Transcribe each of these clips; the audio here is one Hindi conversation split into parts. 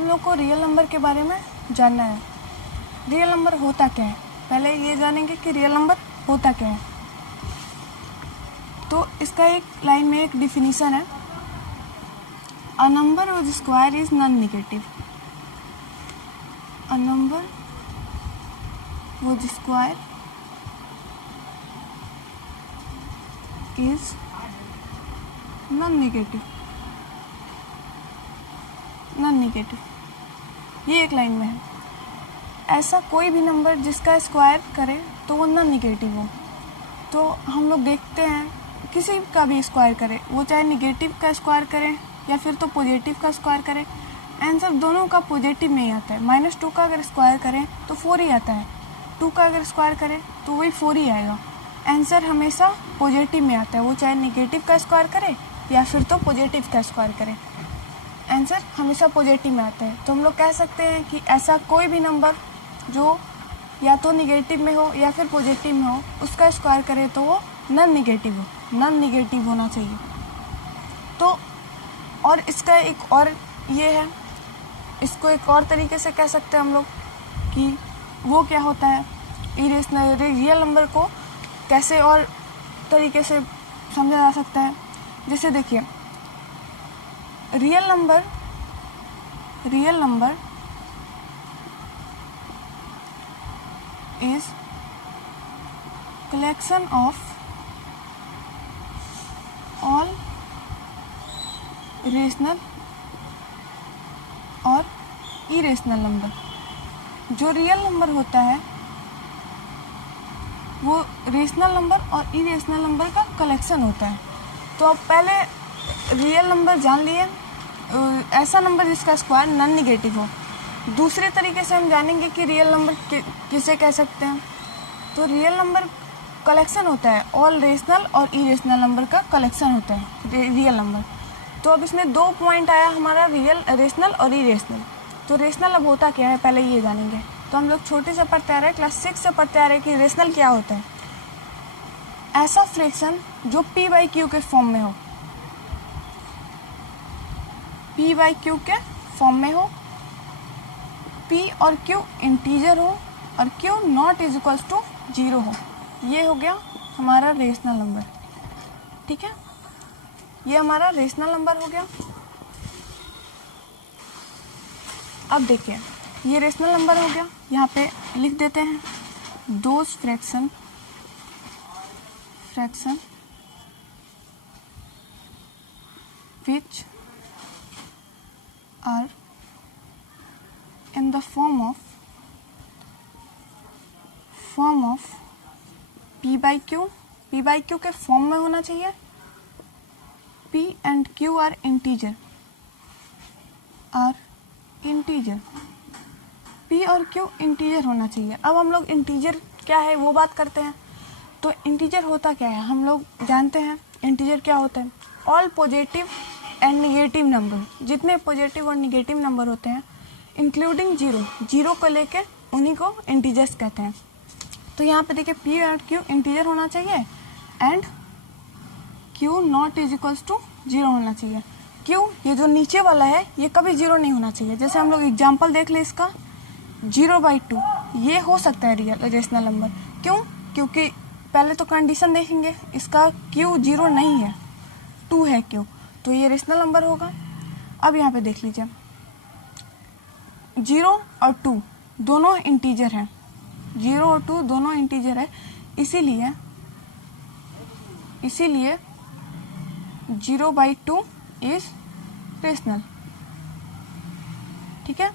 हम लोग को रियल नंबर के बारे में जानना है। रियल नंबर होता क्या है, पहले ये जानेंगे कि रियल नंबर होता क्या है। तो इसका एक लाइन में एक डिफिनीशन है, a number which square is non negative. A number which square is non negative. Non negative ये एक लाइन में है। ऐसा कोई भी नंबर जिसका स्क्वायर करे तो वो नॉन नेगेटिव हो। तो हम लोग देखते हैं किसी का भी स्क्वायर करे, वो चाहे नेगेटिव का स्क्वायर करें या फिर तो पॉजिटिव का स्क्वायर करें, आंसर दोनों का पॉजिटिव में ही आता है। -2 का अगर स्क्वायर करें तो 4 ही आता है, 2 का अगर स्क्वायर करें तो वही 4 ही आएगा। आंसर हमेशा पॉजिटिव में आता है, वो चाहे नेगेटिव का स्क्वायर करे या फिर तो पॉजिटिव का स्क्वायर करे, आंसर हमेशा पॉजिटिव में आता है। तो हम लोग कह सकते हैं कि ऐसा कोई भी नंबर जो या तो नेगेटिव में हो या फिर पॉजिटिव में हो, उसका स्क्वायर करे तो वो नॉन नेगेटिव हो, नॉन नेगेटिव होना चाहिए। तो और इसका एक और ये है, इसको एक और तरीके से कह सकते हैं हम लोग कि वो क्या होता है, इरेशनल रियल नंबर को कैसे और तरीके से समझा जा सकता है। जैसे देखिए, real number is collection of all rational और इरेशनल नंबर। जो रियल नंबर होता है वो रेशनल नंबर और इरेशनल नंबर का कलेक्शन होता है। तो अब पहले रियल नंबर जान लिए, ऐसा नंबर जिसका स्क्वायर नॉन नेगेटिव हो। दूसरे तरीके से हम जानेंगे कि रियल नंबर किसे कह सकते हैं। तो रियल नंबर कलेक्शन होता है, ऑल रेशनल और इरेशनल नंबर का कलेक्शन होता है रियल नंबर। तो अब इसमें 2 पॉइंट आया हमारा, रियल, रेशनल और इरेशनल। तो रेशनल अब होता क्या है पहले ये जानेंगे। तो हम लोग छोटे से पढ़ते आ रहे हैं, क्लास 6 से पढ़ते आ रहे हैं कि रेशनल क्या होता है। ऐसा फ्रैक्शन जो p/q के फॉर्म में हो, p/q के फॉर्म में हो, p और q इंटीजर हो और q not is equals to 0 हो। ये हो गया हमारा रेशनल नंबर। ठीक है, ये हमारा रेशनल नंबर हो गया। अब देखिए, ये रेशनल नंबर हो गया, यहाँ पे लिख देते हैं those fraction which are in the form of p/q। p/q के फॉर्म में होना चाहिए। p and q are integer, p और q इंटीजर होना चाहिए। अब हम लोग इंटीजर क्या है वो बात करते हैं। तो इंटीजर होता क्या है, हम लोग जानते हैं इंटीजर क्या होता है। All positive and negative number, जितने पॉजिटिव और निगेटिव नंबर होते हैं इंक्लूडिंग 0 को लेके उन्हीं को इंटीजर्स कहते हैं। तो यहाँ पे देखिए p और q इंटीजर होना चाहिए and q not is equals to 0 होना चाहिए। q ये जो नीचे वाला है ये कभी 0 नहीं होना चाहिए। जैसे हम लोग एग्जांपल देख ले इसका, 0/2 ये हो सकता है रियल रेशनल नंबर। क्यों? क्योंकि पहले तो कंडीशन देखेंगे, इसका q 0 नहीं है, 2 है q, तो ये रेशनल नंबर होगा। अब यहाँ पे देख लीजिए, 0 और 2 दोनों इंटीजर हैं, 0 और 2 दोनों इंटीजर है, इसीलिए 0/2 इज रेशनल। ठीक है,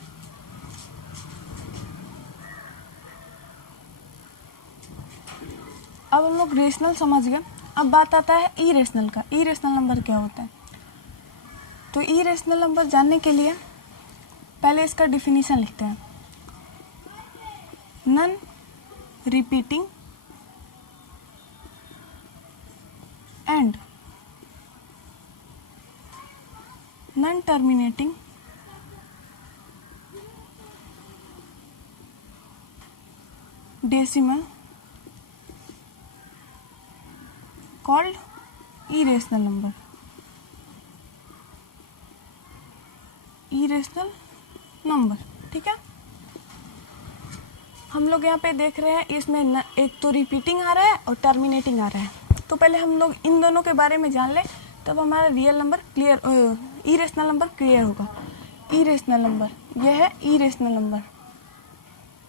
अब हम लोग रेशनल समझ गए। अब बात आता है इरेशनल का। इरेशनल नंबर क्या होता है? तो इरेशनल नंबर जानने के लिए पहले इसका डिफिनीशन लिखते हैं, non repeating and non terminating decimal called irrational number। irrational number. ठीक है, हम लोग यहाँ पे देख रहे हैं इसमें एक तो रिपीटिंग आ रहा है और टर्मिनेटिंग आ रहा है। तो पहले हम लोग इन दोनों के बारे में जान लें, तब हमारा real number clear, irrational number clear होगा। इरेशनल नंबर, यह है इरेशनल नंबर,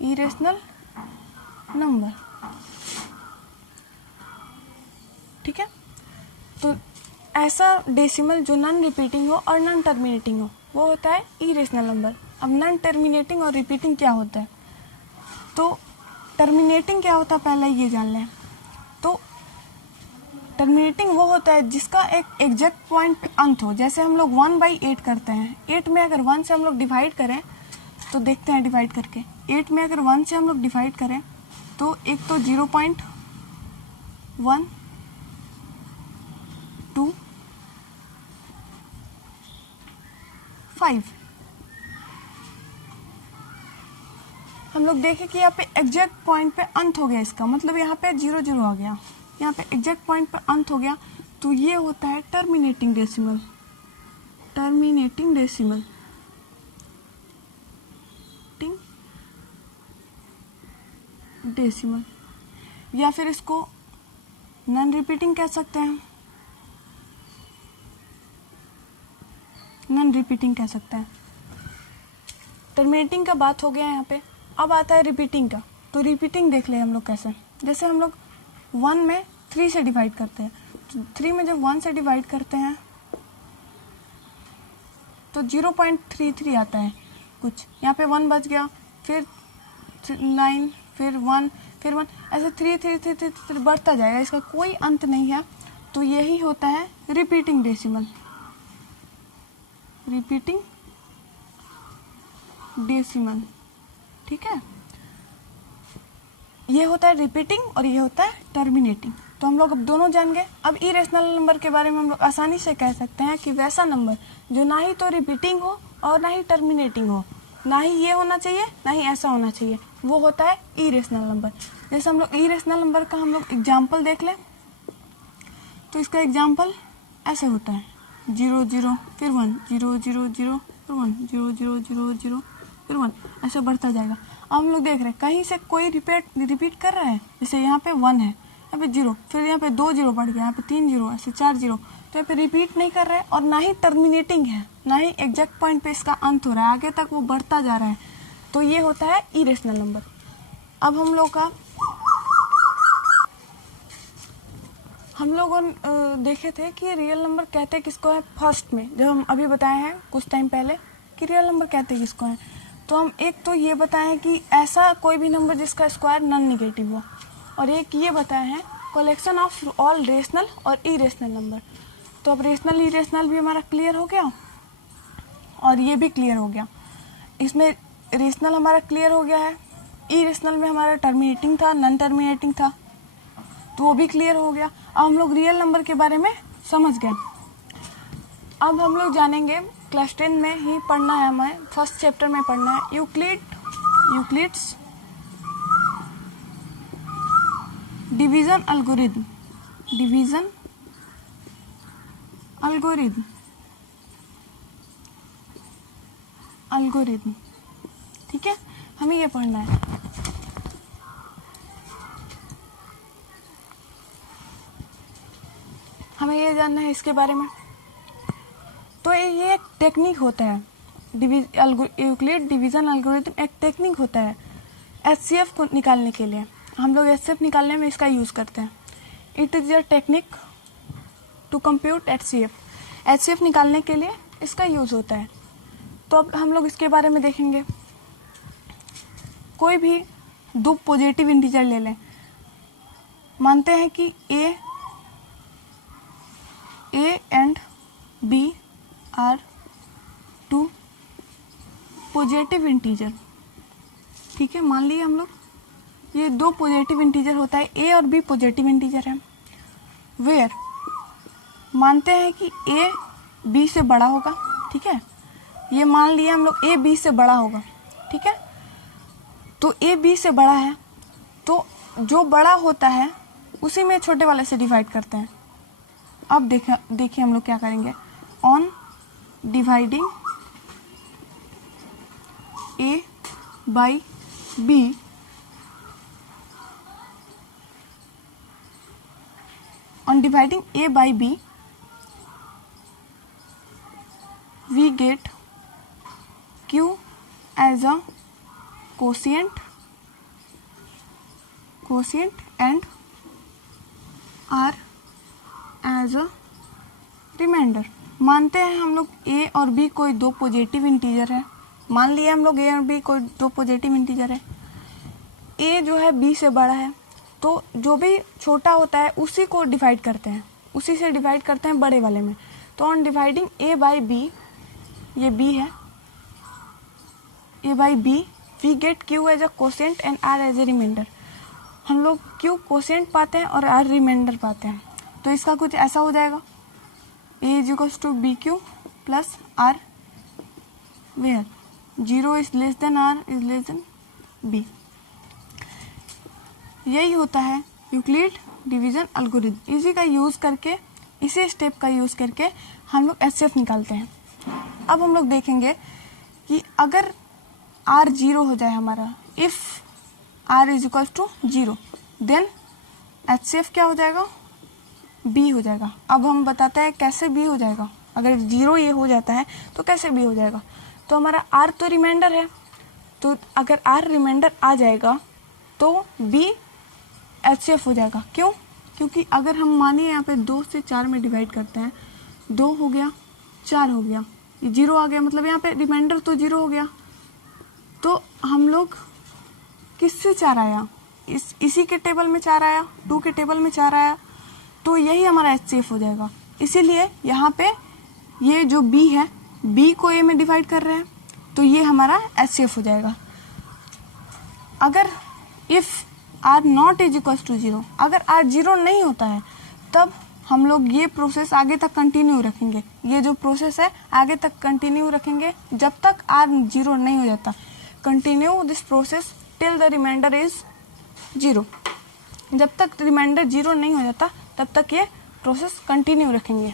इरेशनल नंबर। ठीक है, तो ऐसा डेसिमल जो नॉन रिपीटिंग हो और नॉन टर्मिनेटिंग हो वो होता है इरेशनल नंबर। अब नॉन टर्मिनेटिंग और रिपीटिंग क्या होता है, तो टर्मिनेटिंग क्या होता है पहले ये जान लें। तो टर्मिनेटिंग वो होता है जिसका एक एग्जैक्ट पॉइंट पे अंत हो। जैसे हम लोग 1/8 करते हैं, 8 में अगर 1 से हम लोग डिवाइड करें तो देखते हैं डिवाइड करके, 8 में अगर 1 से हम लोग डिवाइड करें तो एक तो 0.1 2 5, हम लोग देखें कि यहाँ पे एग्जैक्ट पॉइंट पे अंत हो गया इसका, मतलब यहाँ पे 0 0 आ गया, यहाँ पे एग्जैक्ट पॉइंट पे अंत हो गया, तो ये होता है terminating decimal, terminating decimal, decimal. या फिर इसको नॉन रिपीटिंग कह सकते हैं, नॉन रिपीटिंग कह सकते हैं। टर्मिनेटिंग का बात हो गया यहाँ पे, अब आता है रिपीटिंग का। तो रिपीटिंग देख ले हम लोग कैसे, जैसे हम लोग 1 में 3 से डिवाइड करते हैं, तो 3 में जब 1 से डिवाइड करते हैं तो 0.33 आता है कुछ, यहाँ पे 1 बच गया, फिर 9, फिर 1, फिर 1, ऐसे 3 3 3 3 3 बढ़ता जाएगा, इसका कोई अंत नहीं है। तो यही होता है रिपीटिंग डेसिमल, रिपीटिंग डेसिमल। ठीक है, ये होता है रिपीटिंग और ये होता है टर्मिनेटिंग। तो हम लोग अब दोनों जान गए। अब इरेशनल नंबर के बारे में हम लोग आसानी से कह सकते हैं कि वैसा नंबर जो ना ही तो रिपीटिंग हो और ना ही टर्मिनेटिंग हो, ना ही ये होना चाहिए ना ही ऐसा होना चाहिए, वो होता है इरेशनल नंबर। जैसे हम लोग इरेशनल नंबर का हम लोग एग्जाम्पल देख लें, तो इसका एग्जाम्पल ऐसे होता है 0 0 फिर 1 0 0 0 फिर 1 0 0 0 0 फिर 1, ऐसे बढ़ता जाएगा। अब हम लोग देख रहे हैं कहीं से कोई रिपीट कर रहा है, जैसे यहाँ पे 1 है, यहाँ पे 0, फिर यहाँ पे 2 0 बढ़ गया, यहाँ पे 3 0, ऐसे 4 0, तो यहाँ पे रिपीट नहीं कर रहा है और ना ही टर्मिनेटिंग है, ना ही एग्जैक्ट पॉइंट पे इसका अंत हो रहा है, आगे तक वो बढ़ता जा रहा है, तो ये होता है इरेशनल नंबर। अब हम लोगों देखे थे कि रियल नंबर कहते किसको है फर्स्ट में, जब हम अभी बताए हैं कुछ टाइम पहले कि रियल नंबर कहते किसको है। तो हम एक तो ये बताए हैं कि ऐसा कोई भी नंबर जिसका स्क्वायर नॉन नेगेटिव हो, और एक ये बताया है कलेक्शन ऑफ ऑल रेशनल और इरेशनल नंबर। तो अब रेशनल इरेशनल भी हमारा क्लियर हो गया और ये भी क्लियर हो गया। इसमें रेशनल हमारा क्लियर हो गया है, इरेशनल में हमारा टर्मिनेटिंग था, नॉन टर्मिनेटिंग था, तो वो भी क्लियर हो गया। अब हम लोग रियल नंबर के बारे में समझ गए। अब हम लोग जानेंगे, क्लास 10 में ही पढ़ना है, हमें फर्स्ट चैप्टर में पढ़ना है Euclid's division algorithm, division algorithm, algorithm. ठीक है, हमें ये पढ़ना है। हमें ये जानना है इसके बारे में। तो ये एक टेक्निक होता है, यूक्लिड डिवीजन एल्गोरिथम एक टेक्निक होता है एचसीएफ को निकालने के लिए। हम लोग एचसीएफ निकालने में इसका यूज़ करते हैं। It is a technique to compute HCF निकालने के लिए इसका यूज़ होता है। तो अब हम लोग इसके बारे में देखेंगे। कोई भी दो पॉजिटिव इंटीजर ले लें, मानते हैं कि A and B are two positive integer. ठीक है, मान लिए हम लोग ये दो पॉजिटिव इंटीजर होता है, ए और बी पॉजिटिव इंटीजर है। वेयर मानते हैं कि ए बी से बड़ा होगा। ठीक है, ये मान लिया हम लोग ए बी से बड़ा होगा। ठीक है, तो ए बी से बड़ा है, तो जो बड़ा होता है उसी में छोटे वाले से डिवाइड करते हैं। अब देखिए हम लोग क्या करेंगे, on dividing A by B on dividing A by B, we get Q as a quotient and R as a remainder. मानते हैं हम लोग A और B कोई दो पॉजिटिव इंटीजर है। मान लिया हम लोग A और B कोई दो पॉजिटिव इंटीजर है। A जो है B से बड़ा है, तो जो भी छोटा होता है उसी को डिवाइड करते हैं, उसी से डिवाइड करते हैं बड़े वाले में। तो on dividing A by B, ये B है, A by B we get Q as a quotient and R as a remainder. हम लोग Q कोसेंट पाते हैं और R रिमाइंडर पाते हैं। तो इसका कुछ ऐसा हो जाएगा, A is equals to B Q plus R where 0 is less than R is less than B। यही होता है यूक्लिड डिवीजन एल्गोरिथम। इसी का यूज़ करके, इसी स्टेप का यूज़ करके हम लोग HCF निकालते हैं। अब हम लोग देखेंगे कि अगर R 0 हो जाए हमारा, if R is equal to 0, then HCF क्या हो जाएगा, B हो जाएगा। अब हम बताते हैं कैसे B हो जाएगा। अगर 0 ये हो जाता है तो कैसे B हो जाएगा। तो हमारा R तो रिमाइंडर है, तो अगर R रिमाइंडर आ जाएगा तो B HCF हो जाएगा। क्यों? क्योंकि अगर हम मानिए यहाँ पे 2 से 4 में डिवाइड करते हैं, 2 हो गया, 4 हो गया, 0 आ गया, मतलब यहाँ पे रिमाइंडर तो 0 हो गया। तो हम लोग किससे 4 आया, इसी के टेबल में 4 आया, 2 के टेबल में 4 आया, तो यही हमारा HCF हो जाएगा। इसीलिए यहाँ पे ये जो B है, B को A में डिवाइड कर रहे हैं, तो ये हमारा HCF हो जाएगा। अगर if R not is equal to 0, अगर R 0 नहीं होता है, तब हम लोग ये प्रोसेस आगे तक कंटिन्यू रखेंगे। ये जो प्रोसेस है आगे तक कंटिन्यू रखेंगे जब तक R 0 नहीं हो जाता। Continue this process till the remainder is 0। जब तक रिमाइंडर 0 नहीं हो जाता तब तक ये प्रोसेस कंटिन्यू रखेंगे।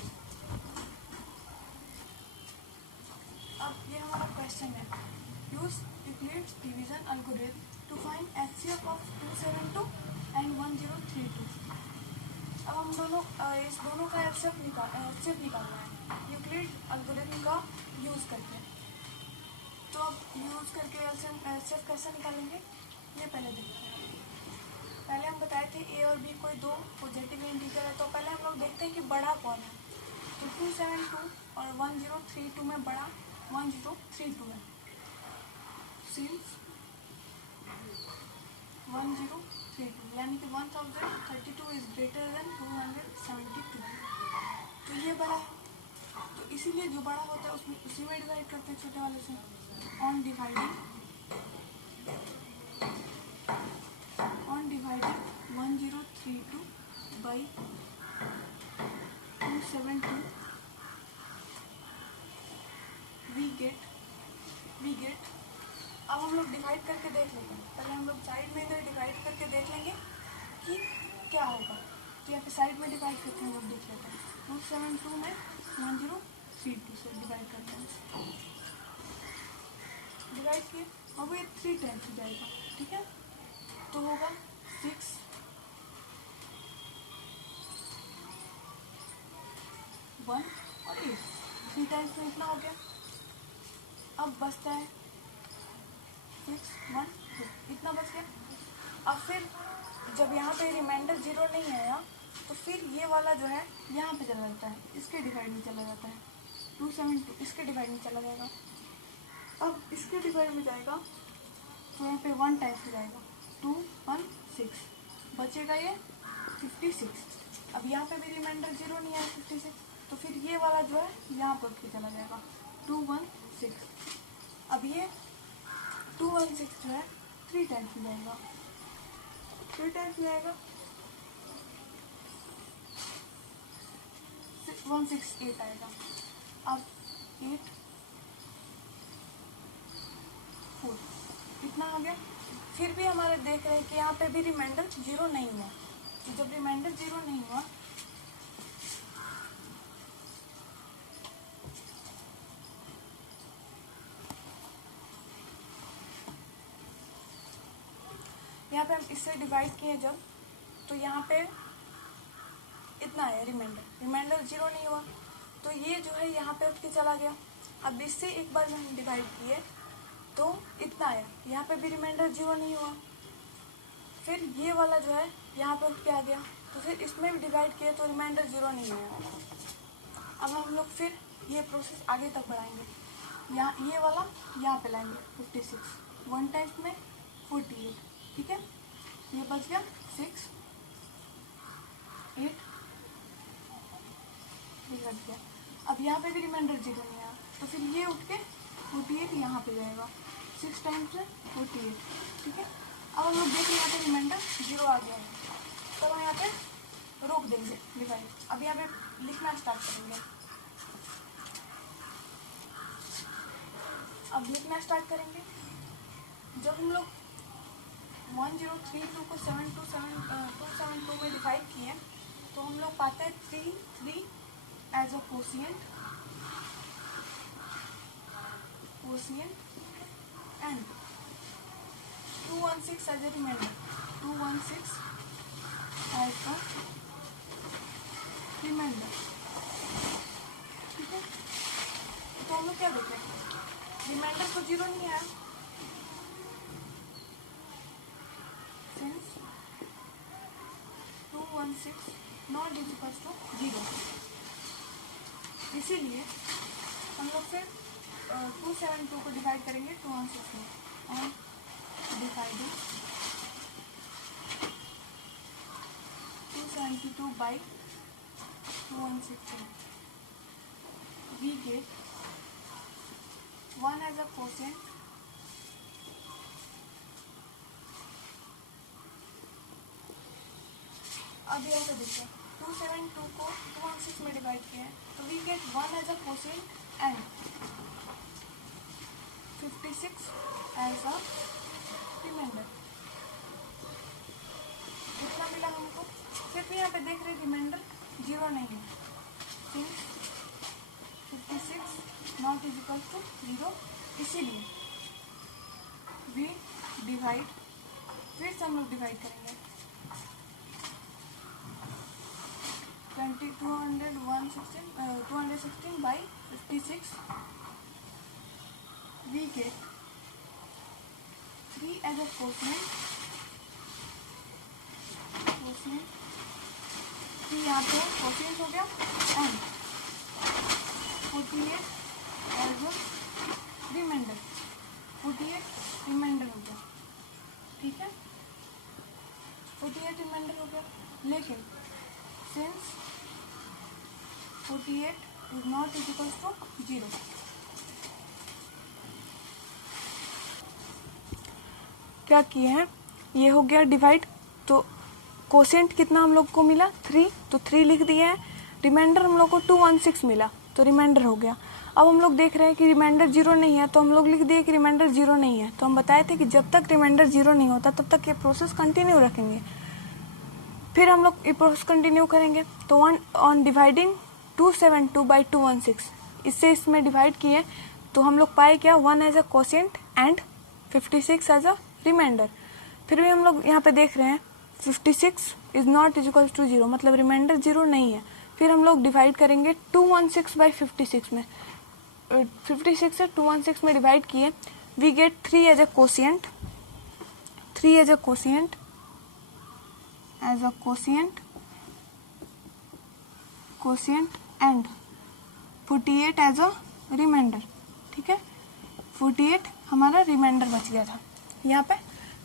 अब ये हमारा क्वेश्चन है, use Euclid's division algorithm to find HCF of 272 and 1032। अब हम दोनों इस दोनों का HCF निकालना है यूक्लिड एल्गोरिथम का यूज करके। तो अब यूज करके HCF कैसे निकालेंगे ये पहले देखते हैं। पहले हम बताए थे A और B कोई दो पॉजिटिव इंटीजर है, तो पहले हम लोग देखते हैं कि बड़ा कौन है। तो 272 और 1032 में बड़ा 1032 है। सिंस 1032 यानी कि 1032 इज ग्रेटर देन 272, तो ये बड़ा है। तो इसीलिए जो बड़ा होता है उसमें उसी में डिवाइड करते हैं छोटे वाले से। On dividing 1032 by 272 we get। अब हम लोग डिवाइड करके देख लेंगे। पहले हम लोग साइड में इधर डिवाइड करके देख लेंगे कि क्या होगा। तो यहाँ पे साइड में डिवाइड करके हम लोग देख लेते हैं। 272 में 1032 से डिवाइड करते हैं, डिवाइड किए, अब ये 3 टाइम्स हो जाएगा, ठीक है। तो होगा 6 1 और 8, 3 टाइम्स में इतना हो गया। अब बचता है 6 1 2, इतना बच गया। अब फिर जब यहाँ पे रिमाइंडर 0 नहीं आया तो फिर ये वाला जो है यहाँ पे चला जाता है, इसके डिवाइड में चला जाता है। 272 इसके डिवाइड में चला जाएगा। अब इसके डिवाइड में जाएगा तो यहाँ पे 1 टाइम्स हो जाएगा, 2 1 6, बचेगा ये 56। अब यहाँ पे भी रिमाइंडर 0 नहीं आया 56, तो फिर ये वाला जो है यहाँ पर के चला जाएगा 216। अब ये 216 जो है 3 टाइम्स हो जाएगा, 3 टाइम्स हो जाएगा 168 आएगा। अब 8 4 इतना आ गया। फिर भी हमारे देख रहे हैं कि यहाँ पे भी रिमाइंडर 0 नहीं हुआ। तो जब रिमाइंडर 0 नहीं हुआ यहाँ पे हम इससे डिवाइड किए जब, तो यहाँ पे इतना है रिमाइंडर 0 नहीं हुआ, तो ये जो है यहाँ पे उठ के चला गया। अब इससे एक बार हम डिवाइड किए तो इतना है, यहाँ पे भी रिमाइंडर 0 नहीं हुआ। फिर ये वाला जो है यहाँ पे उठ के आ गया, तो फिर इसमें भी डिवाइड किए तो रिमाइंडर 0 नहीं हुआ। अब हम लोग फिर ये प्रोसेस आगे तक बढ़ाएंगे। यहाँ ये वाला यहाँ पे लाएंगे 56, 1 टाइम्स में 48, ठीक है। ये बच गया 6, 8 लग गया। अब यहाँ पे भी रिमाइंडर 0 नहीं आया, तो फिर ये उठ के 48 यहाँ पे जाएगा, 6 टाइम्स में 48, ठीक है। अब हम लोग देखें यहाँ पे रिमाइंडर 0 आ गया है, तो हम यहाँ पे रोक देंगे डिवाइड। अब यहाँ पे लिखना स्टार्ट करेंगे। अब लिखना स्टार्ट करेंगे। जब हम लोग 1032 को 272 में डिवाइड किए तो हम लोग पाते हैं 3 as a quotient and 216 as a remainder, 216 as a remainder, ठीक है। तो हम लोग क्या देखें, रिमाइंडर तो 0 नहीं आया, since 216 not is equal to 0, इसीलिए हम लोग फिर 272 को डिवाइड करेंगे 216 में, और dividing 272 by 216 we get 1 as a quotient अब यहाँ पे देखिए 272 को 216 में डिवाइड किया है, तो we get 1 as a quotient and 56 as a remainder, इतना मिला हमको। फिर भी यहाँ पे देख रहे रिमाइंडर 0 नहीं है, since 56 not is equal to 0, इसीलिए वी डिवाइड, फिर से हम लोग डिवाइड करेंगे 216 by 56, we get 3 as a quotient, 3 यहाँ पे quotient हो गया, and 48 as a remainder, 48 remainder हो गया, ठीक है। 48 रिमाइंडर हो गया, लेकिन since 48 is not equal to 0, क्या किए हैं, ये हो गया डिवाइड, तो कोशिएंट कितना हम लोग को मिला 3, तो 3 लिख दिए हैं। रिमाइंडर हम लोग को 216 मिला, तो रिमाइंडर हो गया। अब हम लोग देख रहे हैं कि रिमाइंडर 0 नहीं है, तो हम लोग लिख दिए कि रिमाइंडर 0 नहीं है। तो हम बताए थे कि जब तक रिमाइंडर 0 नहीं होता तब तक ये प्रोसेस कंटिन्यू रखेंगे। फिर हम लोग ये प्रोसेस कंटिन्यू करेंगे, तो ऑन डिवाइडिंग 272 बाई 216, इससे इसमें डिवाइड किए तो हम लोग पाए क्या, 1 as a quotient and 56 as a remainder. फिर भी हम लोग यहाँ पे देख रहे हैं 56 is not is equal to 0, मतलब रिमाइंडर 0 नहीं है। फिर हम लोग डिवाइड करेंगे 216 बाई 56 में, 56 से 216 में डिवाइड किए, we get 3 as a quotient, 3 as a quotient, as a quotient and 48 as a remainder, ठीक है। 48 हमारा रिमाइंडर बच गया था यहाँ पे।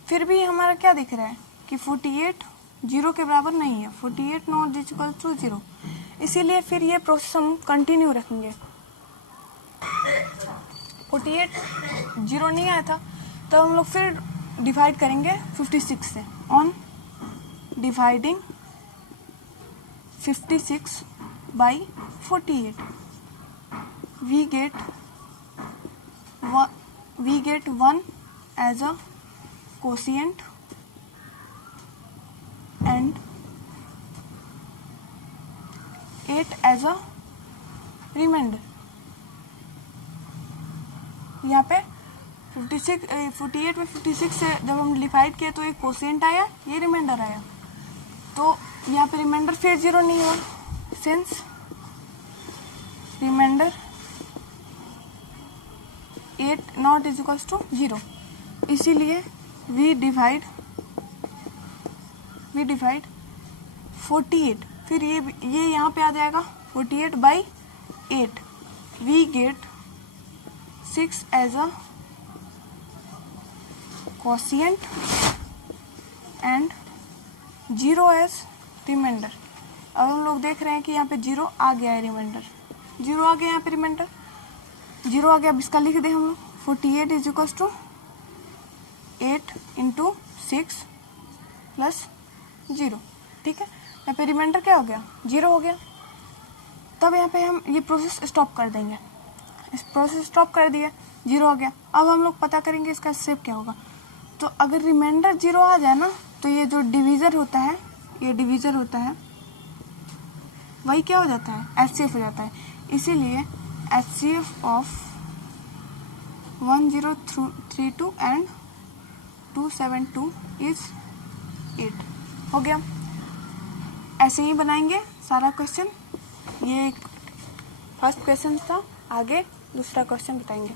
फिर भी हमारा क्या दिख रहा है कि 48 0 के बराबर नहीं है, 48 नॉट इज इक्वल टू 0, इसीलिए फिर ये प्रोसेस हम कंटिन्यू रखेंगे। 48 0 नहीं आया था, तो हम लोग फिर डिवाइड करेंगे 56 से, on dividing 56 by 48, we get 1 as a quotient and 8 as a remainder। यहाँ पे 48 में 56 से जब हम डिवाइड किए तो एक कोसेंट आया, ये रिमाइंडर आया, तो यहाँ पे रिमाइंडर फिर 0 नहीं हुआ, since remainder 8 not is equals to 0, इसीलिए वी डिवाइड 48, फिर ये यहाँ पे आ जाएगा 48/8, we get 6 as a quotient and 0 as remainder. अब हम लोग देख रहे हैं कि यहाँ पे 0 आ गया है, रिमाइंडर 0 आ गया यहाँ पे, रिमाइंडर 0 आ गया। अब इसका लिख दें हम लोग 48 इज इक्वल्स टू 8 × 6 + 0, ठीक है। यहाँ पे रिमाइंडर क्या हो गया, 0 हो गया। तब यहाँ पे हम ये प्रोसेस स्टॉप कर देंगे, इस प्रोसेस स्टॉप कर दिया, 0 हो गया। अब हम लोग पता करेंगे इसका स्टेप क्या होगा। तो अगर रिमाइंडर 0 आ जाए ना, तो ये जो डिवीज़र होता है, ये डिवीज़र होता है, वही क्या हो जाता है, HCF हो जाता है। इसीलिए HCF ऑफ 1032 एंड 272 इज 8 हो गया। ऐसे ही बनाएंगे सारा क्वेश्चन। ये एक फर्स्ट क्वेश्चन था, आगे दूसरा क्वेश्चन बताएंगे।